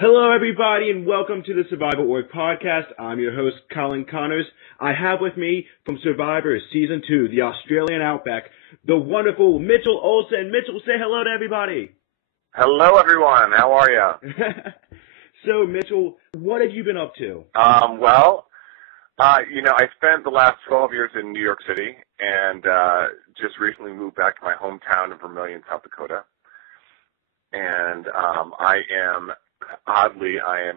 Hello, everybody, and welcome to the Survivor Org podcast. I'm your host, Colin Connors. I have with me from Survivor Season 2, The Australian Outback, the wonderful Mitchell Olson. Mitchell, say hello to everybody. Hello, everyone. How are you? So, Mitchell, what have you been up to? I spent the last 12 years in New York City and just recently moved back to my hometown of Vermilion, South Dakota. And I am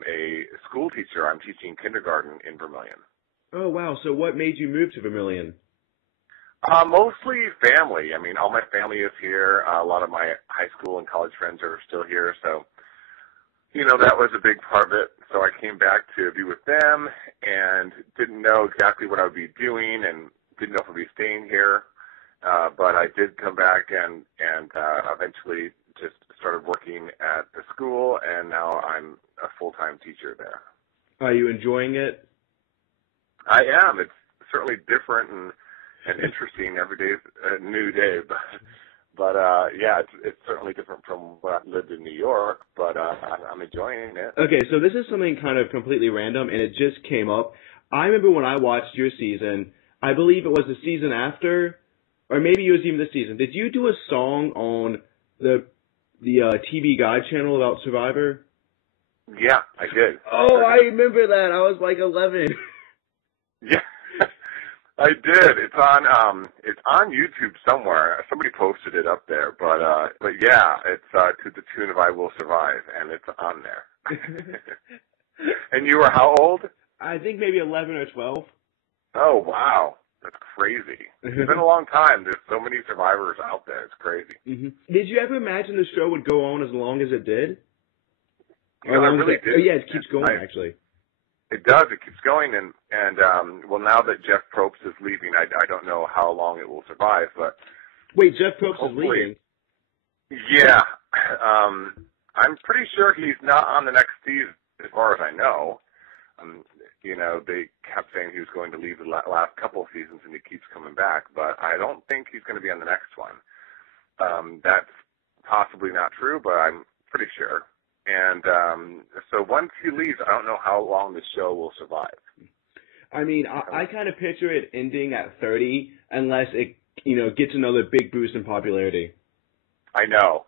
a school teacher. I'm teaching kindergarten in Vermilion. Oh, wow. So what made you move to Vermilion? Mostly family. I mean, all my family is here. A lot of my high school and college friends are still here. So, that was a big part of it. So I came back to be with them and didn't know exactly what I would be doing and didn't know if I'd be staying here. But I did come back and eventually just started working at the school, and now I'm a full-time teacher there. Are you enjoying it? I am. It's certainly different and interesting. Every day is a new day, but it's certainly different from when I lived in New York, but I'm enjoying it. Okay, so this is something kind of completely random, and it just came up. I remember when I watched your season, I believe it was the season after, or maybe it was even the season. Did you do a song on the TV Guide channel about Survivor? Yeah, I did. Oh, I remember that. I was like 11. Yeah, I did. It's on YouTube somewhere. Somebody posted it up there, but yeah, it's to the tune of "I Will Survive," and it's on there. And you were how old? I think maybe 11 or 12. Oh, wow. That's crazy. It's been a long time. There's so many survivors out there. It's crazy. Mm-hmm. Did you ever imagine the show would go on as long as it did? I really did. Oh, yeah, it keeps going, actually. It does. It keeps going. And now that Jeff Probst is leaving, I don't know how long it will survive. But wait, Jeff Probst is leaving? Yeah. I'm pretty sure he's not on the next season, as far as I know. They kept saying he was going to leave the last couple of seasons, and he keeps coming back, but I don't think he's going to be on the next one. That's possibly not true, but I'm pretty sure. And so once he leaves, I don't know how long the show will survive. I mean, I kind of picture it ending at 30 unless it, gets another big boost in popularity. I know.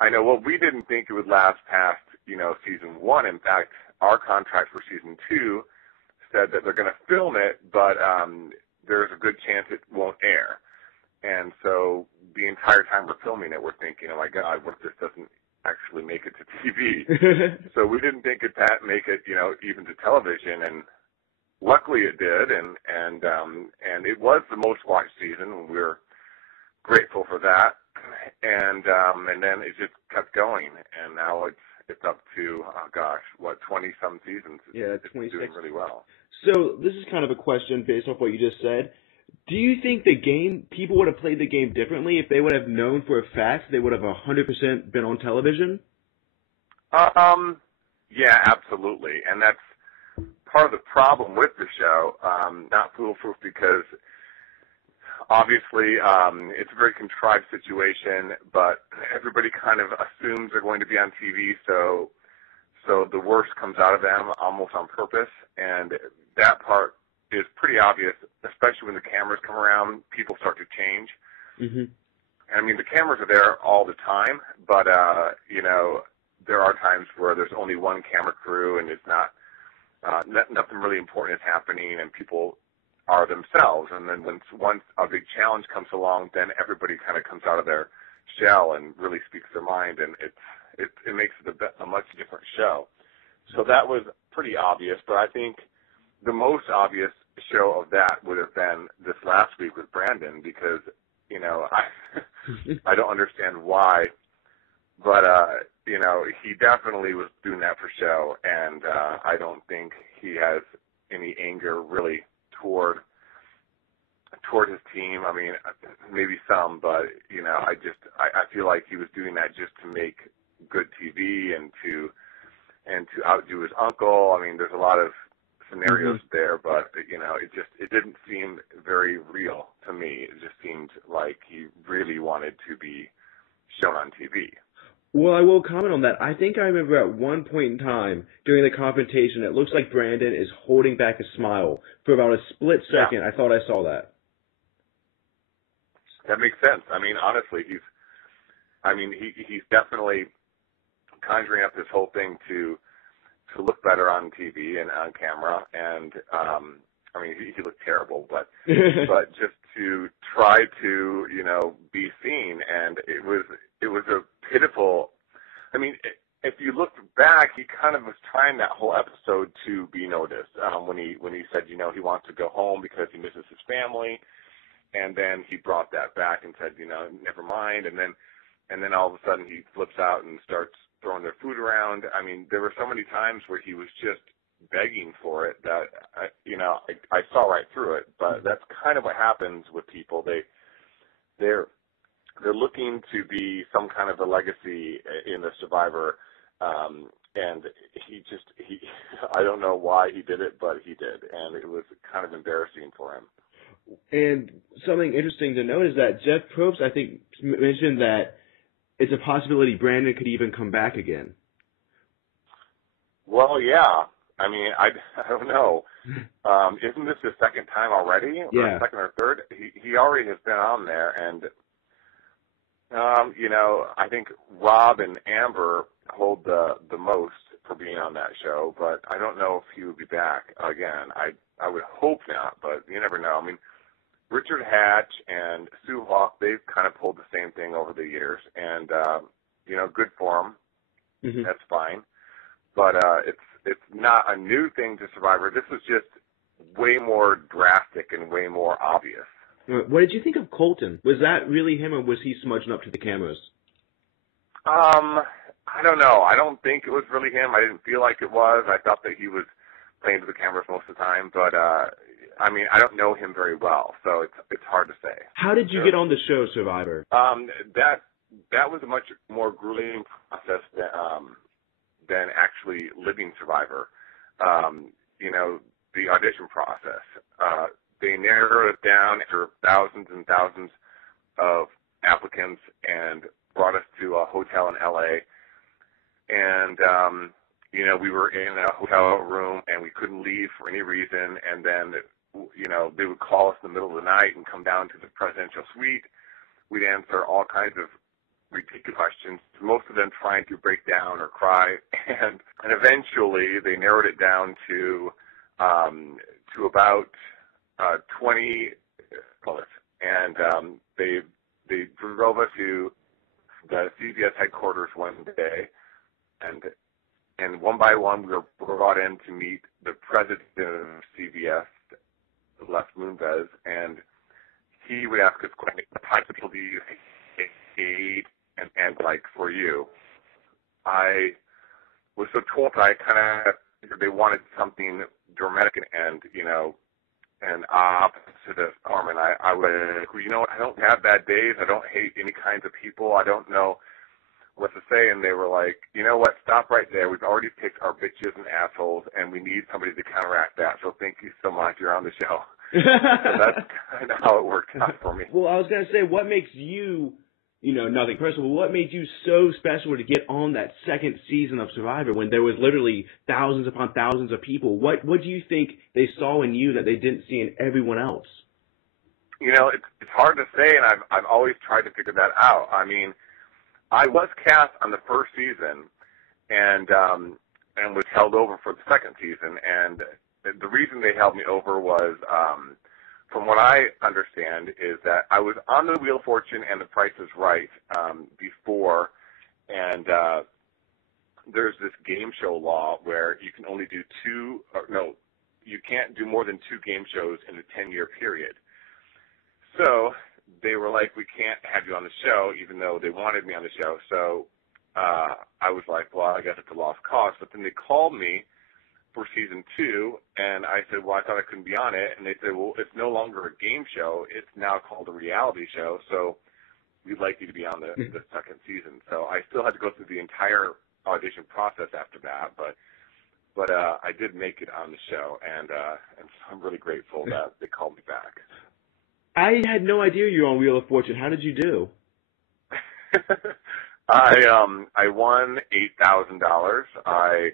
Well, we didn't think it would last past, season 1. In fact, our contract for season 2 said that they're going to film it, but there's a good chance it won't air. And so the entire time we're filming it, we're thinking, oh my God, what if this doesn't actually make it to TV? So we didn't think it make it, even to television, and luckily it did, and it was the most watched season, and we're grateful for that. And then it just kept going, and now it's up to, 20-some seasons. Yeah, 26. It's doing really well. So this is kind of a question based off what you just said. Do you think people would have played the game differently if they would have known for a fact they would have 100% been on television? Yeah, absolutely. And that's part of the problem with the show. Not foolproof because obviously it's a very contrived situation, but everybody kind of assumes they're going to be on TV, so the worst comes out of them almost on purpose, and that part is pretty obvious, especially when the cameras come around. People start to change. Mm-hmm. I mean, the cameras are there all the time, but, there are times where there's only one camera crew and it's not nothing really important is happening, and people are themselves. And then once a big challenge comes along, then everybody kind of comes out of their shell and really speaks their mind, and it makes it a much different show. So that was pretty obvious, but I think the most obvious show of that would have been this last week with Brandon, because, I don't understand why, but, he definitely was doing that for show, and I don't think he has any anger really toward his team. I mean, maybe some, but, I feel like he was doing that just to make good TV and to outdo his uncle. I mean, there's a lot of scenarios there, but it didn't seem very real to me. It just seemed like he really wanted to be shown on TV. Well, I will comment on that. I think I remember at one point in time during the confrontation, it looks like Brandon is holding back a smile for about a split Yeah, second. I thought I saw that. that makes sense. I mean, honestly, he's definitely conjuring up this whole thing to look better on TV and on camera, and I mean, he looked terrible, but just to try to, be seen, and it was a pitiful. I mean, if you look back, he kind of was trying that whole episode to be noticed when he said, he wants to go home because he misses his family, and then he brought that back and said, never mind, and then all of a sudden he flips out and starts throwing their food around. I mean, there were so many times where he was just begging for it that I saw right through it. But that's kind of what happens with people. They're looking to be some kind of a legacy in the Survivor, and he I don't know why he did it, but he did, and it was kind of embarrassing for him. And something interesting to note is that Jeff Probst, I think, mentioned that it's a possibility Brandon could even come back again. Well, yeah. I mean, I don't know. Isn't this his second time already? Yeah. Or second or third? He already has been on there, and I think Rob and Amber hold the most for being on that show, but I don't know if he would be back again. I would hope not, but you never know. I mean, Richard Hatch and Sue Hawk, they've kind of pulled the same thing over the years, and good for them. Mm-hmm. That's fine, but it's not a new thing to Survivor. This was just way more drastic and way more obvious. What did you think of Colton? Was that really him, or was he smudging up to the cameras? I don't know. I don't think it was really him. I didn't feel like it was. I thought that he was playing to the cameras most of the time, but I mean, I don't know him very well, so it's hard to say. How did you get on the show, Survivor? That was a much more grueling process than actually living Survivor. The audition process. They narrowed it down after thousands and thousands of applicants and brought us to a hotel in LA. And, we were in a hotel room and we couldn't leave for any reason. And then, they would call us in the middle of the night and come down to the presidential suite. We'd answer all kinds of ridiculous questions, most of them trying to break down or cry. And eventually they narrowed it down to about 20 bullets, and they drove us to the CBS headquarters one day, and one by one we were brought in to meet the president of CBS, Les Moonves, and he would ask us questions: what types of people do you hate, and like for you? I was so torn. I kind of figured they wanted something dramatic and opposite of Carmen. I was, I don't have bad days. I don't hate any kinds of people. I don't know what to say. And they were like, you know what, stop right there. We've already picked our bitches and assholes, and we need somebody to counteract that. So thank you so much. You're on the show. So that's kind of how it worked out for me. Well, I was going to say, what makes you, nothing personal, but what made you so special to get on that second season of Survivor when there was literally thousands upon thousands of people? What do you think they saw in you that they didn't see in everyone else? It's hard to say, and I've always tried to figure that out. I mean, I was cast on the first season and was held over for the second season, and the reason they held me over was, from what I understand, is that I was on the Wheel of Fortune and The Price is Right before, and there's this game show law where you can only do you can't do more than 2 game shows in a 10-year period. So they were like, we can't have you on the show, even though they wanted me on the show. So I was like, well, I guess it's a lost cause. But then they called me for season 2, and I said, well, I thought I couldn't be on it. And they said, well, it's no longer a game show. It's now called a reality show. So we'd like you to be on the second season. So I still had to go through the entire audition process after that, but I did make it on the show, and I'm really grateful that they called me back. I had no idea you were on Wheel of Fortune. How did you do? I won $8,000. I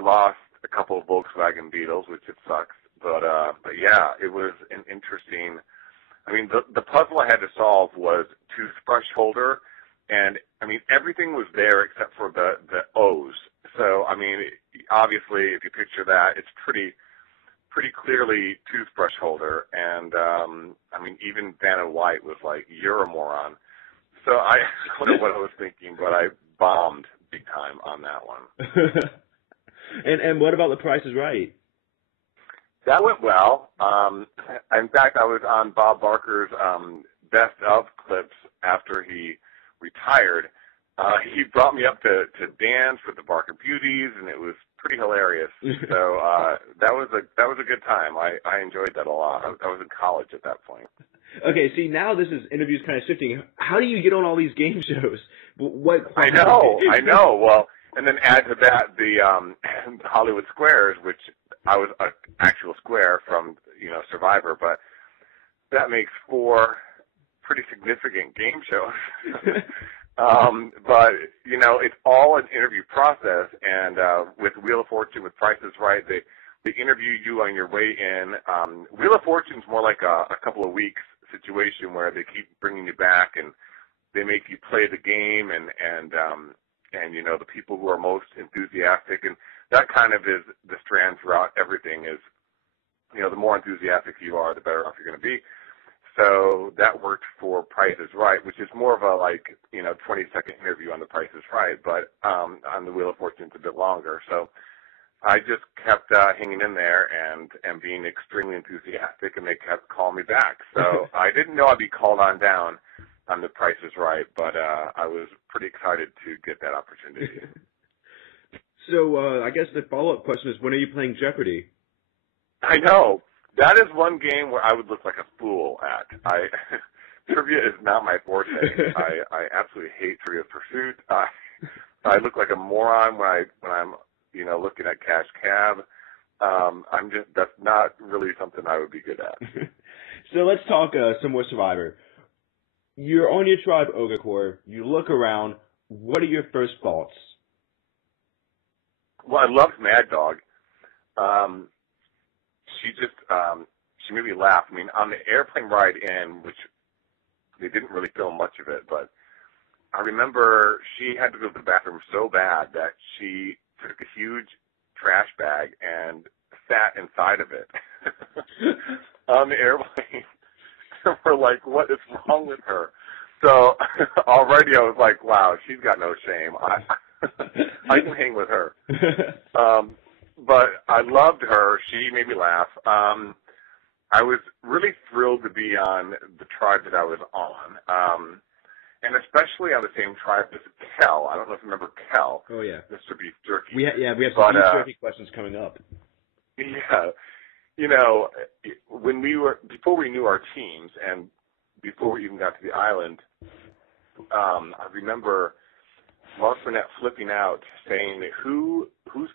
lost a couple of Volkswagen Beetles, which it sucks. But yeah, it was an interesting. I mean, the puzzle I had to solve was toothbrush holder, and I mean everything was there except for the O's. So I mean, obviously, if you picture that, it's pretty clearly toothbrush holder. And I mean, even Vanna White was like, "You're a moron." So I don't know what I was thinking, but I bombed big time on that one. And what about The Price is Right? That went well. In fact, I was on Bob Barker's best of clips after he retired. He brought me up to dance with the Barker Beauties, and it was pretty hilarious. So that was a good time. I enjoyed that a lot. I was in college at that point. Okay, see, now this is interviews kind of shifting. How do you get on all these game shows? I know. Well, and then add to that the Hollywood Squares, which I was an actual square from Survivor, but that makes 4 pretty significant game shows. But it's all an interview process, and with Wheel of Fortune, with Price is Right, they interview you on your way in. Wheel of Fortune's more like a couple of weeks situation where they keep bringing you back, and they make you play the game, and the people who are most enthusiastic, and that kind of is the strand throughout everything is, the more enthusiastic you are, the better off you're going to be. So that worked for Price is Right, which is more of a 20-second interview on the Price is Right, but on the Wheel of Fortune it's a bit longer. So I just kept hanging in there and being extremely enthusiastic, and they kept calling me back. So I didn't know I'd be called on down on the Price is Right, but I was pretty excited to get that opportunity. So I guess the follow-up question is, when are you playing Jeopardy? I know. That is one game where I would look like a fool at. Trivia is not my forte. I absolutely hate Trivia Pursuit. I look like a moron when I'm looking at Cash Cab. That's not really something I would be good at. So let's talk some more Survivor. You're on your tribe, Ogakor. You look around. What are your first thoughts? Well, I loved Mad Dog. She made me laugh. I mean, on the airplane ride in, which they didn't really film much of it, but I remember she had to go to the bathroom so bad that she took a huge trash bag and sat inside of it on the airplane. We're like, what is wrong with her? So already I was like, wow, she's got no shame. I can hang with her. But I loved her. She made me laugh. I was really thrilled to be on the tribe that I was on, and especially on the same tribe as Kel. I don't know if you remember Kel. Oh, yeah. Mr. Beef Jerky. We have some beef jerky questions coming up. Yeah. Before we knew our teams and before we even got to the island, I remember Mark Burnett flipping out, saying, whose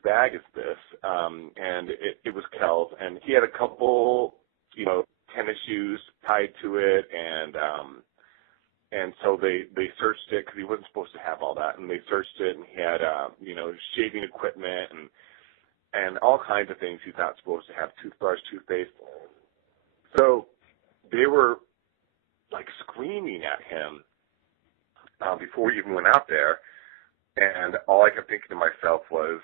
bag is this? And it was Kel's, and he had a couple, tennis shoes tied to it, and so they searched it because he wasn't supposed to have all that, and they searched it, and he had, shaving equipment and all kinds of things he's not supposed to have, toothbrush, toothpaste. So they were like screaming at him before we even went out there. And all I kept thinking to myself was,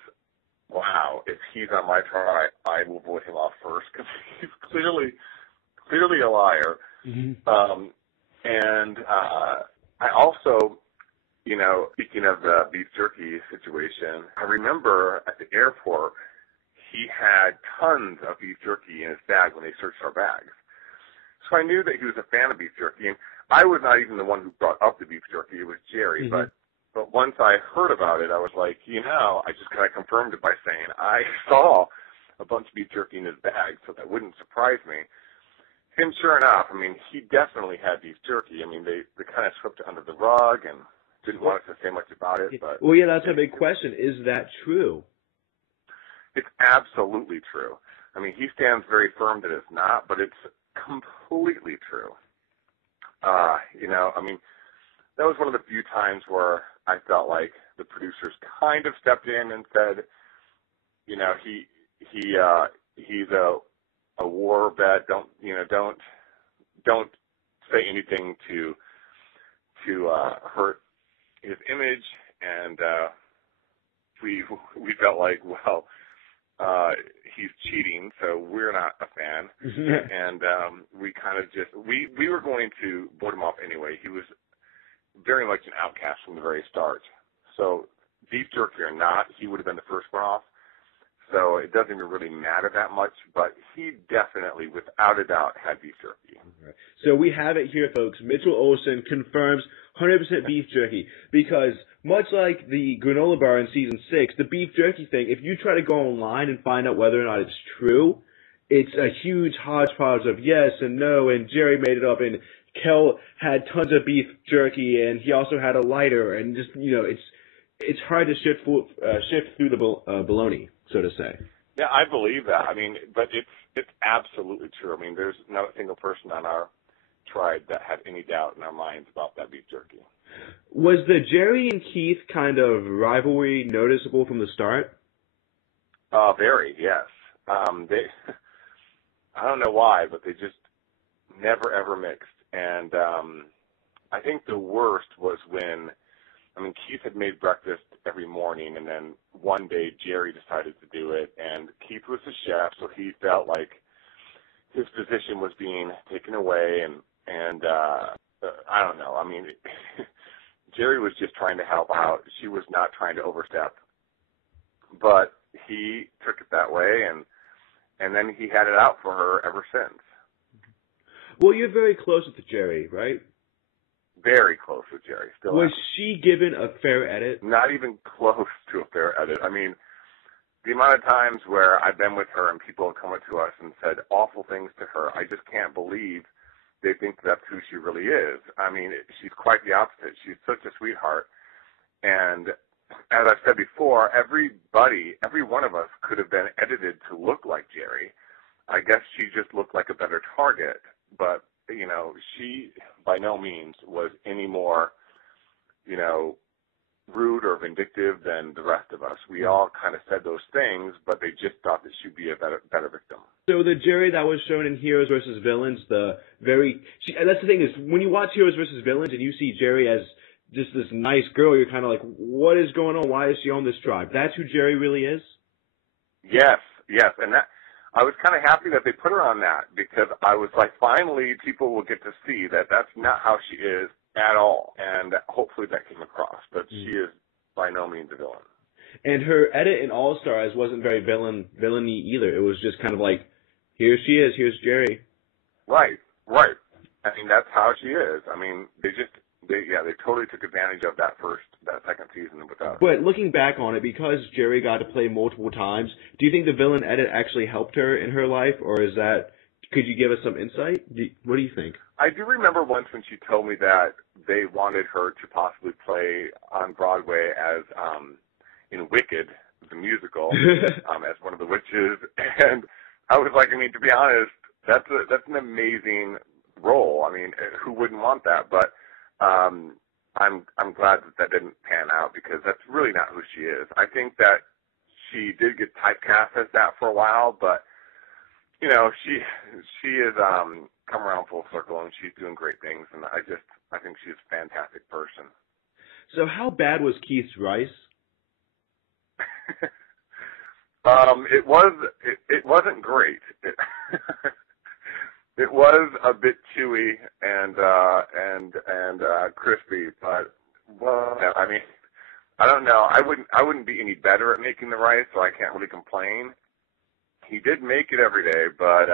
wow, if he's on my tribe, I will vote him off first because he's clearly a liar. Mm-hmm. And I also, speaking of the beef jerky situation, I remember at the airport, he had tons of beef jerky in his bag when they searched our bags. So I knew that he was a fan of beef jerky. And I was not even the one who brought up the beef jerky. It was Jerri. Mm-hmm. But once I heard about it, I was like, I just kind of confirmed it by saying I saw a bunch of beef jerky in his bag, so that wouldn't surprise me. And sure enough, he definitely had beef jerky. They kind of swept it under the rug and didn't want us to say much about it. But well, yeah, that's a big question. Is that true? It's absolutely true. He stands very firm that it's not, but it's completely true. That was one of the few times where I felt like the producers kind of stepped in and said, you know, he's a war vet. Don't say anything to hurt his image. And we felt like, well, he's cheating, so we're not a fan. And we kind of we were going to vote him off anyway. He was very much an outcast from the very start. So beef jerky or not, he would have been the first one off. So it doesn't even really matter that much, but he definitely, without a doubt, had beef jerky. Okay. So we have it here, folks. Mitchell Olson confirms 100% beef jerky, because much like the granola bar in season 6, the beef jerky thing, if you try to go online and find out whether or not it's true, it's a huge hodgepodge of yes and no, and Jerri made it up, and Kel had tons of beef jerky, and he also had a lighter, and just, you know, it's hard to shift through the baloney, so to say. Yeah, I believe that. I mean, but it's absolutely true. I mean, there's not a single person on our tribe that had any doubt in our minds about that beef jerky. Was the Jerri and Keith kind of rivalry noticeable from the start? Very, yes. They, I don't know why, but they just never ever mixed. And I think the worst was when, I mean, Keith had made breakfast every morning, and then one day Jerri decided to do it, and Keith was the chef, so he felt like his position was being taken away, and I don't know. I mean, Jerri was just trying to help out. She was not trying to overstep. But he took it that way, and then he had it out for her ever since. Well, you're very close with Jerri, right? Very close with Jerri. Still was she given a fair edit? Not even close to a fair edit. I mean, the amount of times where I've been with her and people have come up to us and said awful things to her, I just can't believe they think that's who she really is. I mean, she's quite the opposite. She's such a sweetheart. And as I've said before, every one of us could have been edited to look like Jerri. I guess she just looked like a better target. But, you know, she by no means was any more, you know, rude or vindictive than the rest of us. We all kind of said those things, but they just thought that she'd be a better victim. So the Jerri that was shown in Heroes versus Villains, that's the thing is, when you watch Heroes versus Villains and you see Jerri as just this nice girl, you're kind of like, what is going on? Why is she on this tribe? That's who Jerri really is? Yes, and that, I was kind of happy that they put her on that, because I was like, finally people will get to see that that's not how she is at all, and hopefully that came across, but she is by no means a villain. And her edit in All Stars wasn't very villainy either. It was just kind of like, here she is, here's Jerri. Right. I mean, that's how she is. I mean, they totally took advantage of that second season with us. But looking back on it, because Jerri got to play multiple times, do you think the villain edit actually helped her in her life, or could you give us some insight? What do you think? I do remember once when she told me that they wanted her to possibly play on Broadway as in Wicked, the musical, as one of the witches, and I was like, I mean, to be honest, that's an amazing role. I mean, who wouldn't want that? But I'm glad that didn't pan out, because that's really not who she is. I think that she did get typecast as that for a while, but you know, she is come around full circle, and she's doing great things, and I think she's a fantastic person. So how bad was Keith's rice? It wasn't great. It was a bit chewy and crispy, but well, I mean, I don't know. I wouldn't be any better at making the rice, so I can't really complain. He did make it every day, but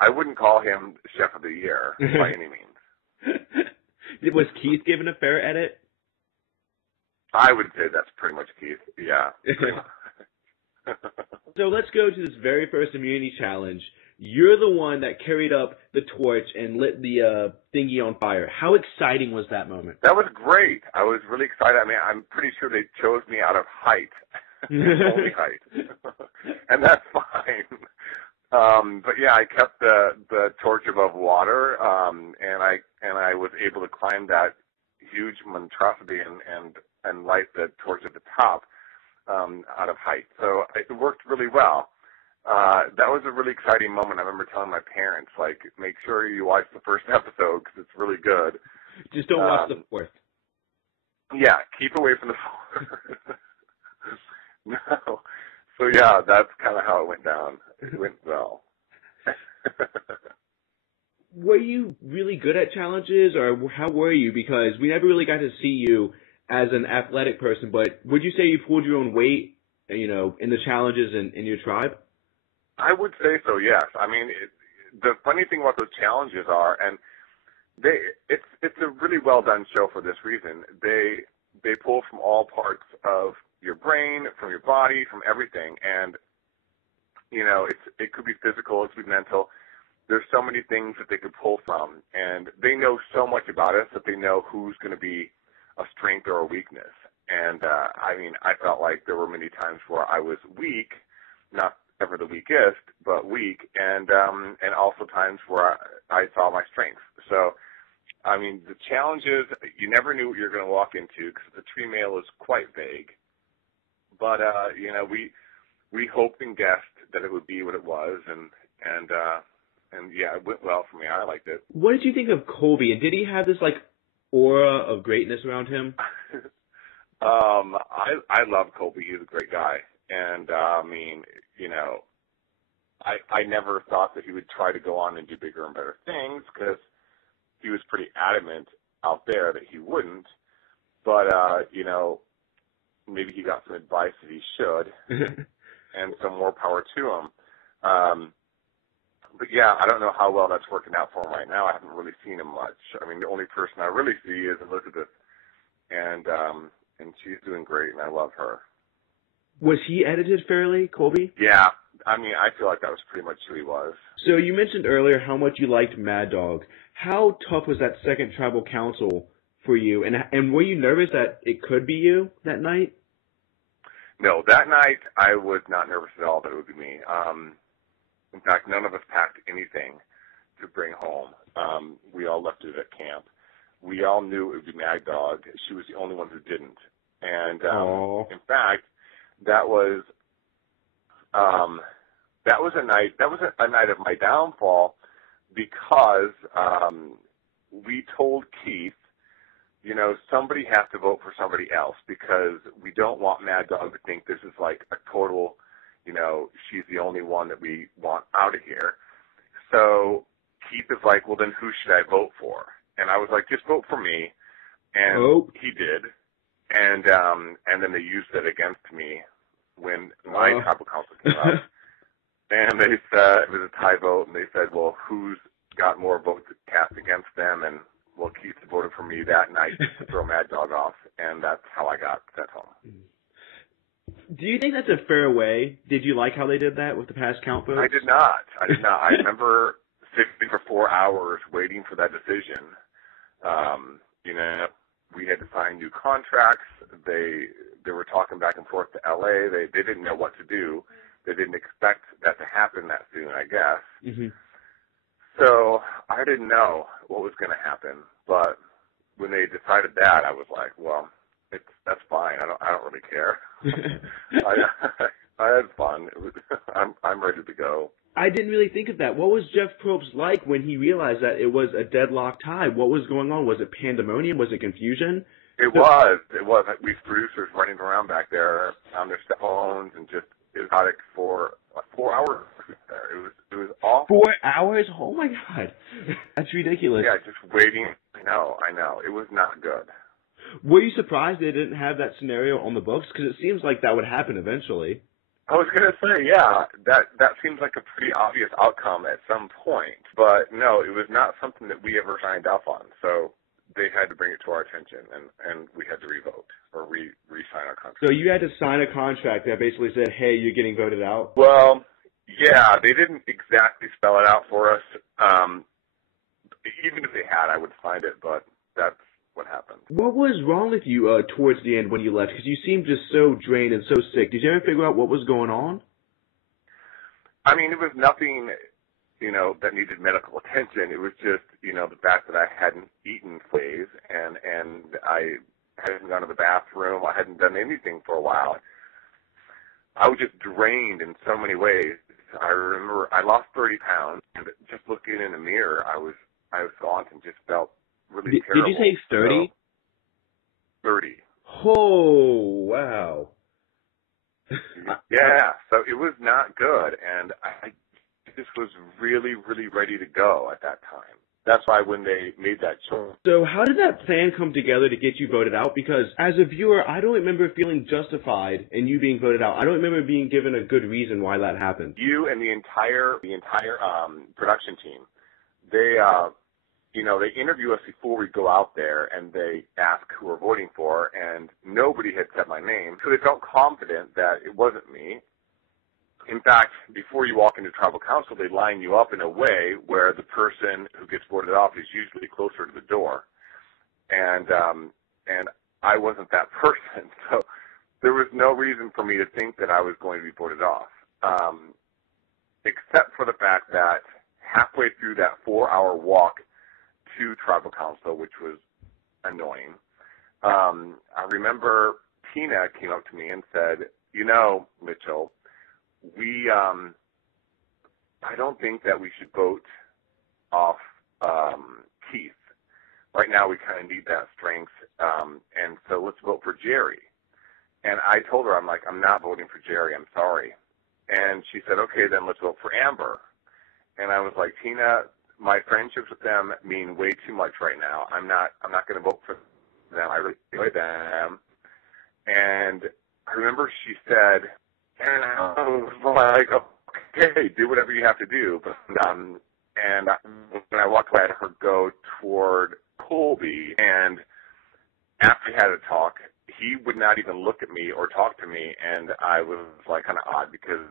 I wouldn't call him Chef of the Year by any means. Was Keith given a fair edit? I would say that's pretty much Keith, yeah. So let's go to this very first immunity challenge. You're the one that carried up the torch and lit the thingy on fire. How exciting was that moment? That was great. I was really excited. I mean, I'm pretty sure they chose me out of height. Only height. And that's fine. But yeah, I kept the torch above water, and I was able to climb that huge monstrosity and light the torch at the top out of height. So it worked really well. That was a really exciting moment. I remember telling my parents, like, make sure you watch the first episode because it's really good. Just don't watch the fourth. Yeah, keep away from the fourth. No. So, yeah, that's kind of how it went down. It went well. Were you really good at challenges, or how were you? Because we never really got to see you as an athletic person, but would you say you pulled your own weight, in the challenges in your tribe? I would say so, yes. I mean, the funny thing about those challenges are, and it's a really well done show for this reason. They pull from all parts of your brain, from your body, from everything, and it could be physical, it could be mental. There's so many things that they could pull from, and they know so much about us that they know who's going to be a strength or a weakness. And I felt like there were many times where I was weak, not ever the weakest, but weak, and also times where I saw my strengths. So, I mean, the challenges, you never knew what you were going to walk into because the tree mail is quite vague. But, we hoped and guessed that it would be what it was, and yeah, it went well for me. I liked it. What did you think of Colby? And did he have this, aura of greatness around him? I love Colby. He's a great guy. And, I never thought that he would try to go on and do bigger and better things because he was pretty adamant out there that he wouldn't. But, maybe he got some advice that he should and some more power to him. But, yeah, I don't know how well that's working out for him right now. I haven't really seen him much. I mean, the only person I really see is Elizabeth, and she's doing great, and I love her. Was he edited fairly, Colby? Yeah. I mean, I feel like that was pretty much who he was. So you mentioned earlier how much you liked Mad Dog. How tough was that second tribal council for you? And were you nervous that it could be you that night? No, that night I was not nervous at all that it would be me. In fact, none of us packed anything to bring home. We all left it at camp. We all knew it would be Mad Dog. She was the only one who didn't. And in fact, that was a night of my downfall because we told Keith, somebody has to vote for somebody else because we don't want Mad Dog to think this is like a total, she's the only one that we want out of here. So Keith is like, well, then who should I vote for? And I was like, just vote for me. And he did. And then they used it against me when my tribal council came up. And they said, it was a tie vote, and they said, well, who's got more votes cast against them? And, well, Keith voted for me that night to throw Mad Dog off, and that's how I got sent home. Do you think that's a fair way? Did you like how they did that with the past count votes? I did not. I remember sitting for 4 hours waiting for that decision. We had to sign new contracts. They were talking back and forth to L.A. They didn't know what to do. They didn't expect that to happen that soon, I guess. Mm-hmm. So I didn't know what was going to happen. But when they decided that, I was like, well, that's fine. I don't really care. I had fun. I'm ready to go. I didn't really think of that. What was Jeff Probst like when he realized that it was a deadlock tie? What was going on? Was it pandemonium? Was it confusion? It was. We producers running around back there on their cell phones and just exotic for 4 hours. It was awful. 4 hours? Oh my God, that's ridiculous. Yeah, just waiting. I know. It was not good. Were you surprised they didn't have that scenario on the books? Because it seems like that would happen eventually. I was going to say, yeah, that seems like a pretty obvious outcome at some point. But no, it was not something that we ever signed up on. So they had to bring it to our attention, and we had to revote or re-sign our contract. So you had to sign a contract that basically said, hey, you're getting voted out? Well, yeah, they didn't exactly spell it out for us. Even if they had, I would find it, but that's what happened. What was wrong with you towards the end when you left? Because you seemed just so drained and so sick. Did you ever figure out what was going on? I mean, it was nothing that needed medical attention. It was just, the fact that I hadn't eaten for days and I hadn't gone to the bathroom. I hadn't done anything for a while. I was just drained in so many ways. I remember I lost 30 pounds, and just looking in the mirror, I was gaunt and just felt really terrible. Did you say 30? So, 30. Oh, wow. Yeah, so it was not good, and I just was really, really ready to go at that time. That's why when they made that choice. So how did that plan come together to get you voted out? Because as a viewer, I don't remember feeling justified in you being voted out. I don't remember being given a good reason why that happened. You and the entire production team, they interview us before we go out there, and they ask who we're voting for, and nobody had said my name, so they felt confident that it wasn't me. In fact, before you walk into tribal council, they line you up in a way where the person who gets voted off is usually closer to the door. And I wasn't that person, so there was no reason for me to think that I was going to be voted off, except for the fact that halfway through that 4-hour walk to tribal council, which was annoying, I remember Tina came up to me and said, Mitchell, I don't think that we should vote off Keith. Right now we kind of need that strength, and so let's vote for Jerri. And I told her, I'm not voting for Jerri, I'm sorry. And she said, okay, then let's vote for Amber. And I was like, Tina, my friendships with them mean way too much right now. I'm not going to vote for them. I really enjoy them. And I remember she said, and I was like, okay, do whatever you have to do. But, and when I walked away, I had her go toward Colby, and after we had a talk, he would not even look at me or talk to me, and I was like kind of odd because,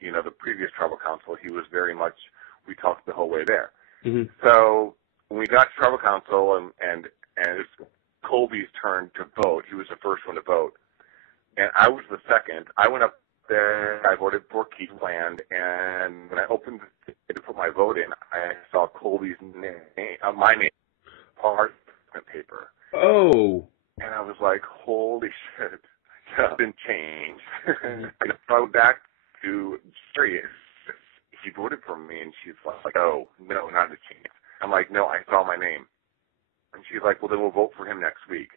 the previous tribal council, he was very much, we talked the whole way there. Mm-hmm. So when we got to tribal council and it's Colby's turn to vote, he was the first one to vote, and I was the second. I went up there, I voted for Keith Land, and when I opened to put my vote in, I saw Colby's name, my name, parchment paper. Oh. And I was like, holy shit, it's been changed. So I went back to Jerri. He voted for me, and she's like, oh, no, not a chance. I'm like, no, I saw my name. And she's like, well, then we'll vote for him next week.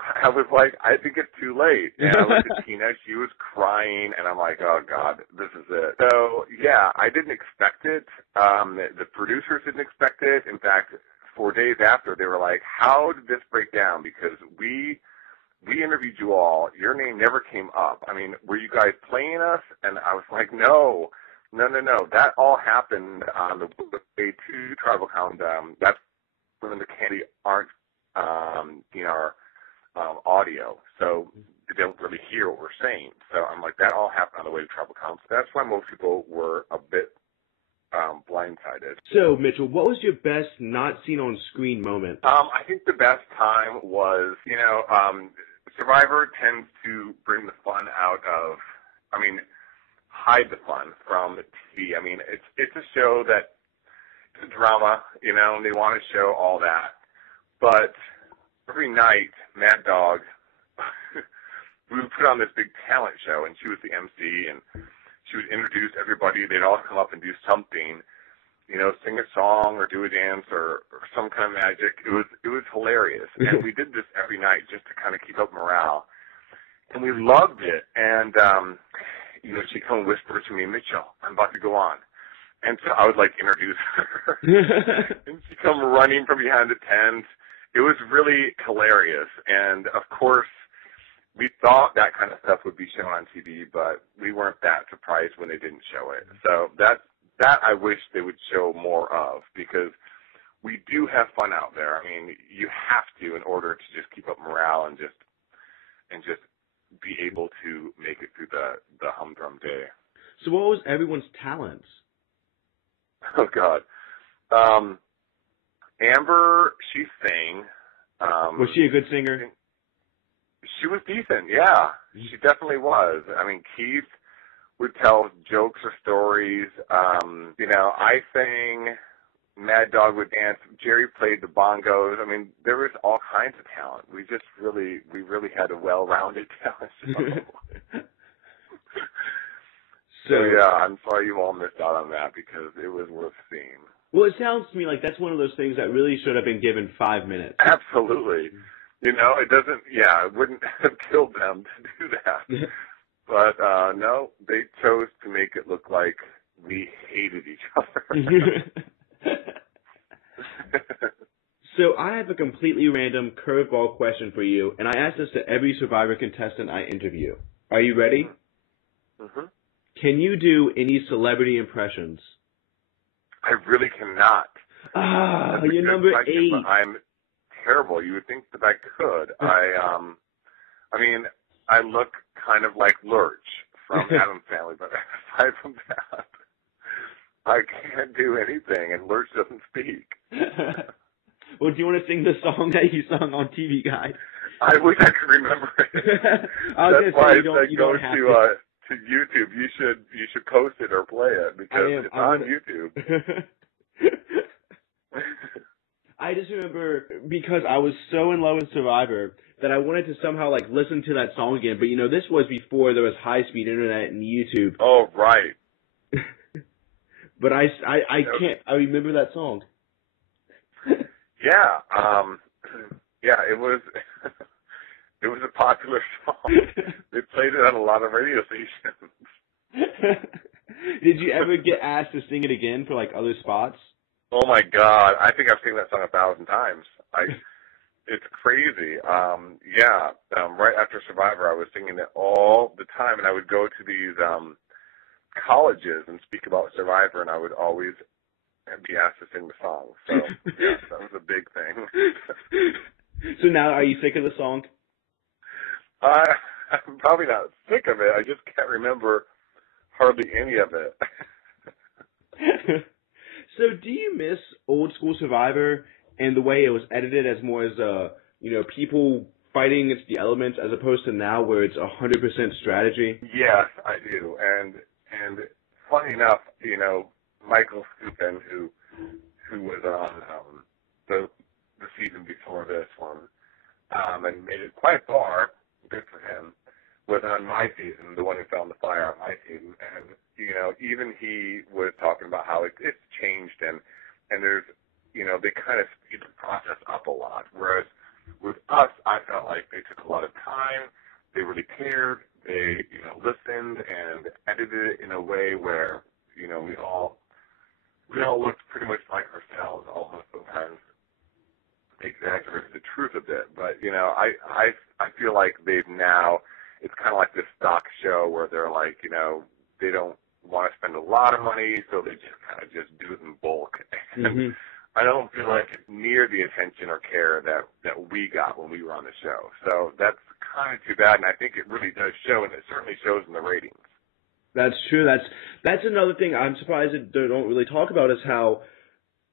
I was like, I think it's too late. And I looked at Tina, she was crying, and I'm like, oh, God, this is it. So, yeah, I didn't expect it. The producers didn't expect it. In fact, 4 days after, they were like, how did this break down? Because we interviewed you all. Your name never came up. I mean, were you guys playing us? And I was like, no. That all happened on the way to tribal countdown. That's when the candy aren't, our audio, so they don't really hear what we're saying. So I'm like, that all happened on the way to tribal council. That's why most people were a bit blindsided. So, Mitchell, what was your best not seen on screen moment? I think the best time was, Survivor tends to bring the fun out of, hide the fun from the TV. I mean, it's a show that, it's a drama, and they want to show all that. But every night, Mad Dog, we would put on this big talent show, and she was the MC, and she would introduce everybody. They'd all come up and do something, sing a song or do a dance or some kind of magic. It was hilarious, and we did this every night just to kind of keep up morale, and we loved it. And she'd come and whisper to me, Mitchell, I'm about to go on. And so I would introduce her, and she'd come running from behind the tent. It was really hilarious, and of course, we thought that kind of stuff would be shown on TV, but we weren't that surprised when they didn't show it. So that I wish they would show more of, because we do have fun out there. I mean, you have to in order to just keep up morale and just be able to make it through the humdrum day. So what was everyone's talents? Oh God. Amber, she sang. Was she a good singer? She was decent, yeah. She definitely was. I mean, Keith would tell jokes or stories. I sang. Mad Dog would dance. Jerry played the bongos. I mean, there was all kinds of talent. We really had a well-rounded talent show. So yeah, I'm sorry you all missed out on that because it was worth seeing. Well, it sounds to me like that's one of those things that really should have been given 5 minutes. Absolutely. It wouldn't have killed them to do that. But no, they chose to make it look like we hated each other. So I have a completely random curveball question for you, and I ask this to every Survivor contestant I interview. Are you ready? Mm-hmm. Can you do any celebrity impressions? I really cannot. You're number 8. I'm terrible. You would think that I could. I look kind of like Lurch from Addams Family, but aside from that, I can't do anything, and Lurch doesn't speak. Well, do you want to sing the song that you sung on TV Guide? I wish I could remember it. That's why I go to YouTube. You should post it or play it because it's on YouTube. I just remember because I was so in love with Survivor that I wanted to somehow listen to that song again. But this was before there was high-speed internet and YouTube. Oh, right. But I can't. I remember that song. Yeah. It was. It was a popular song. They played it on a lot of radio stations. Did you ever get asked to sing it again for other spots? Oh my God! I think I've seen that song 1,000 times. It's crazy. Right after Survivor, I was singing it all the time, and I would go to these colleges and speak about Survivor, and I would always be asked to sing the song. So yeah, that was a big thing. So now, are you sick of the song? I'm probably not sick of it. I just can't remember hardly any of it. So do you miss old school Survivor and the way it was edited as more as people fighting against the elements as opposed to now where it's 100% strategy? Yes, I do. And funny enough, Michael Stupin, who was on the season before this one, and made it quite far, good for him, was on my season, the one who found the fire on my season, and even he was talking about how it's changed and there's they kind of speed the process up a lot, whereas with us, I felt like they took a lot of time, they really cared, they listened and edited it in a way where we all looked pretty much like ourselves, almost sometimes exaggerated the truth a bit, but I feel like they've now, it's kind of like this stock show where they're like, they don't want to spend a lot of money, so they just kind of just do it in bulk. Mm-hmm. I don't feel like it's near the attention or care that we got when we were on the show. So that's kind of too bad, and I think it really does show, and it certainly shows in the ratings. That's true. That's another thing I'm surprised that they don't really talk about is how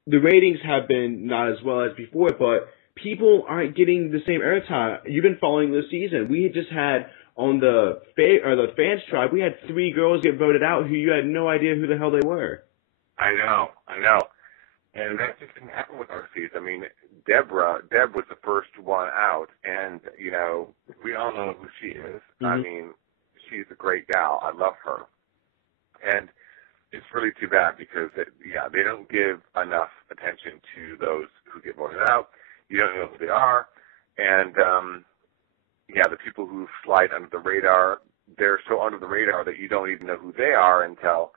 the ratings have been not as well as before, but people aren't getting the same airtime. You've been following this season. We had just had on the fans tribe, we had 3 girls get voted out who you had no idea who the hell they were. I know. And that just didn't happen with our season. I mean, Deb was the first one out, and, we all know who she is. Mm-hmm. I mean, she's a great gal. I love her. And it's really too bad because, they don't give enough attention to those who get voted out. You don't know who they are. And, the people who slide under the radar, they're so under the radar that you don't even know who they are until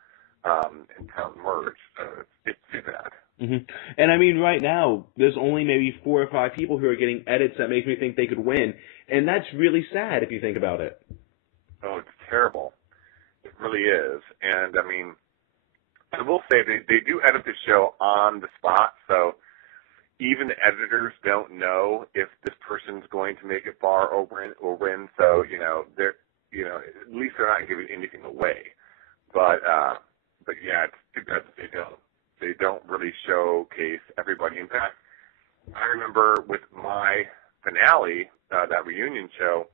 merge. So it's too bad. Mm-hmm. And I mean, right now, there's only maybe 4 or 5 people who are getting edits that make me think they could win. And that's really sad if you think about it. Oh, it's terrible. It really is. And, I mean, I will say they do edit the show on the spot, so even the editors don't know if this person's going to make it far or win. So, they're, at least they're not giving anything away. But yeah, it's too bad that they don't really showcase everybody. In fact, I remember with my finale, that reunion show,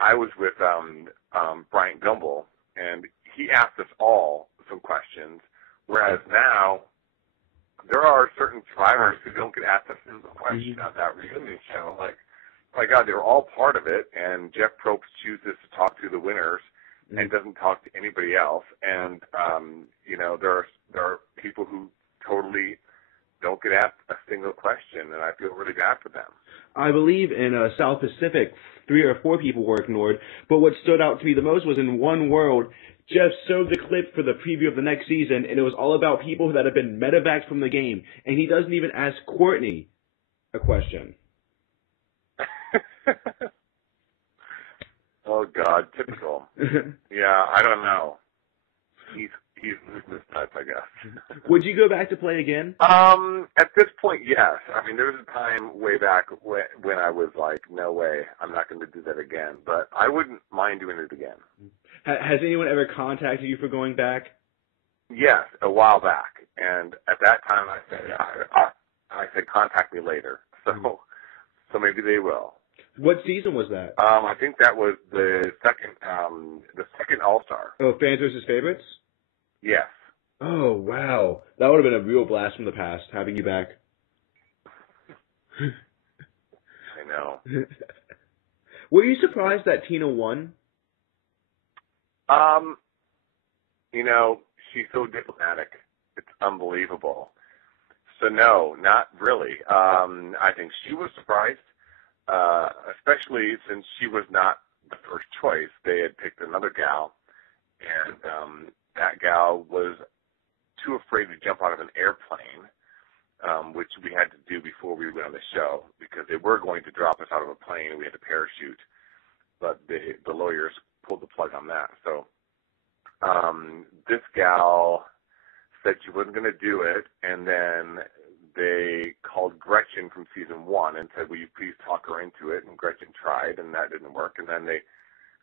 I was with Bryant Gumbel, and he asked us all some questions, whereas now there are certain survivors who don't get asked a single question on that reunion show. Like, my God, they were all part of it, and Jeff Probst chooses to talk to the winners and doesn't talk to anybody else. And, there are people who totally don't get asked a single question, and I feel really bad for them. I believe in South Pacific, 3 or 4 people were ignored, but what stood out to me the most was in One World, Jeff showed the clip for the preview of the next season, and it was all about people that have been medevacs from the game, and he doesn't even ask Courtney a question. Oh, God, typical. Yeah, I don't know. He's this type, I guess. Would you go back to play again? At this point, yes. I mean, there was a time way back when I was like, no way, I'm not going to do that again. But I wouldn't mind doing it again. Has anyone ever contacted you for going back? Yes, a while back. And at that time, I said, contact me later. So maybe they will. What season was that? I think that was the second All-Star. Oh, fans versus favorites? Yes. Oh, wow. That would have been a real blast from the past, having you back. I know. Were you surprised that Tina won? She's so diplomatic. It's unbelievable. So no, not really. I think she was surprised, especially since she was not the first choice. They had picked another gal, and that gal was too afraid to jump out of an airplane, which we had to do before we went on the show, because they were going to drop us out of a plane and we had to parachute, but the lawyers pulled the plug on that. So this gal said she wasn't going to do it, and then they called Gretchen from season 1 and said, will you please talk her into it? And Gretchen tried, and that didn't work. And then they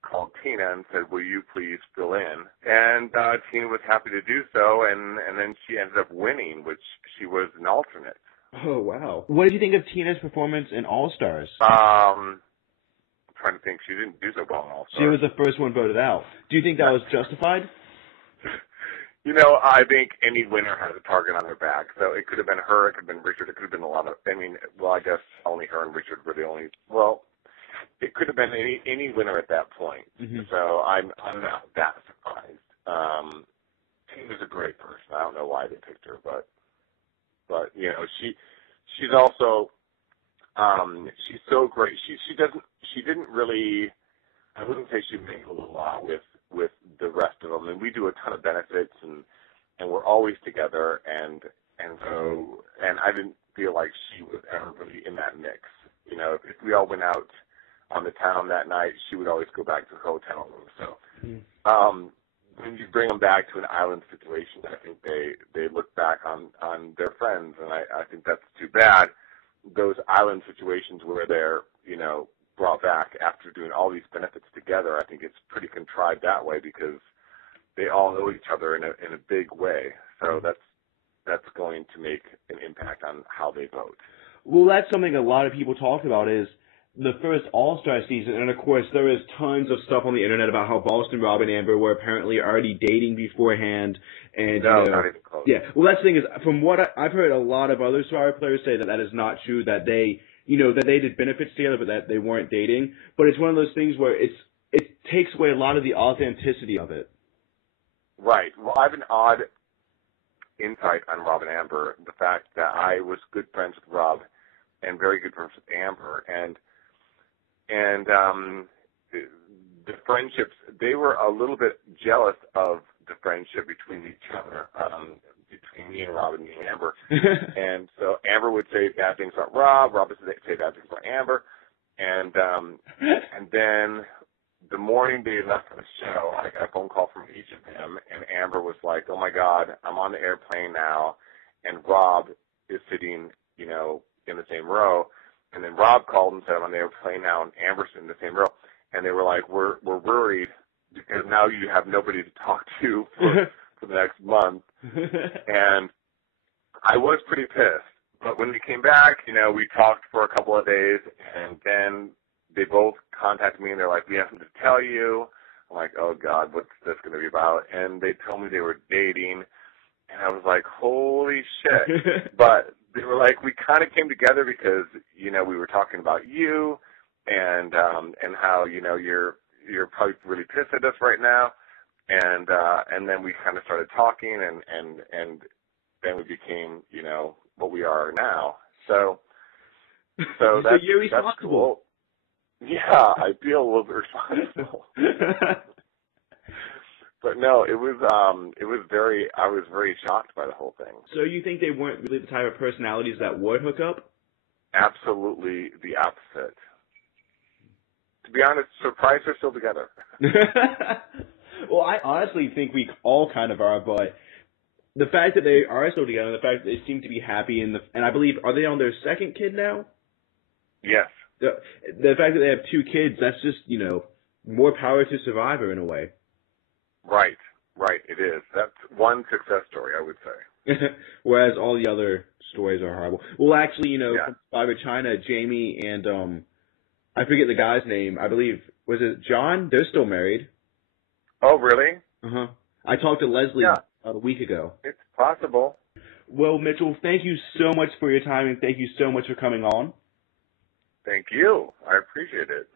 called Tina and said, will you please fill in? And Tina was happy to do so, and then she ended up winning, which she was an alternate. Oh, wow. What did you think of Tina's performance in All-Stars? I'm trying to think. She didn't do so well in All-Stars. She was the first one voted out. Do you think that was justified? I think any winner has a target on their back. So it could have been her, it could have been Richard, it could have been a lot of, I guess only her and Richard were the only, it could have been any winner at that point. Mm-hmm. So I'm not that surprised. Tina's a great person. I don't know why they picked her, but she's also, she's so great. She didn't really, I wouldn't say she mingled a lot with the rest of them, and we do a ton of benefits, and we're always together, and I didn't feel like she was ever really in that mix. If we all went out on the town that night, she would always go back to her hotel room. So when you bring them back to an island situation, I think they look back on their friends, and I think that's too bad. Those island situations where they're brought back after doing all these benefits together, I think it's pretty contrived that way, because they all know each other in a big way. So that's going to make an impact on how they vote. Well, that's something a lot of people talk about, is the first All-Star season, and of course there is tons of stuff on the internet about how Boston Rob and Amber were apparently already dating beforehand, and not even close. Yeah, well, that's the thing is, from what I've heard, a lot of other Survivor players say that is not true, that they that they did benefits together, but that they weren't dating. But it's one of those things where it takes away a lot of the authenticity of it. Right. Well, I have an odd insight on Rob and Amber. The fact that I was good friends with Rob and very good friends with Amber, and the friendships, they were a little bit jealous of the friendship between each other. Between me and Rob and me and Amber. And so Amber would say bad things about Rob would say bad things about Amber. And then the morning they left for the show, I got a phone call from each of them, and Amber was like, oh my God, I'm on the airplane now, and Rob is sitting, in the same row. And then Rob called and said, I'm on the airplane now, and Amber's in the same row. And they were like, we're worried, because now you have nobody to talk to for the next month. And I was pretty pissed. But when we came back, we talked for a couple of days, and then they both contacted me, and they're like, we have something to tell you. I'm like, oh God, what's this going to be about? And they told me they were dating, and I was like, holy shit. But they were like, we kind of came together because, you know, we were talking about you and how, you know, you're probably really pissed at us right now. And then we kind of started talking and then we became, you know, what we are now. So that's, you're that's responsible. cool. Yeah, I feel a little bit responsible. But no, I was very shocked by the whole thing. So you think they weren't really the type of personalities that would hook up? Absolutely the opposite. To be honest, surprised they're still together. Well, I honestly think we all kind of are, but the fact that they are still together, the fact that they seem to be happy, and I believe, are they on their second kid now? Yes. The fact that they have 2 kids, that's just, you know, more power to Survivor in a way. Right, it is. That's one success story, I would say. Whereas all the other stories are horrible. Well, actually, you know, Yeah. Survivor China, Jamie and, I forget the guy's name, I believe, was it John? They're still married. Oh, really? Uh-huh. I talked to Leslie about a week ago. It's possible. Well, Mitchell, thank you so much for your time, and thank you so much for coming on. Thank you. I appreciate it.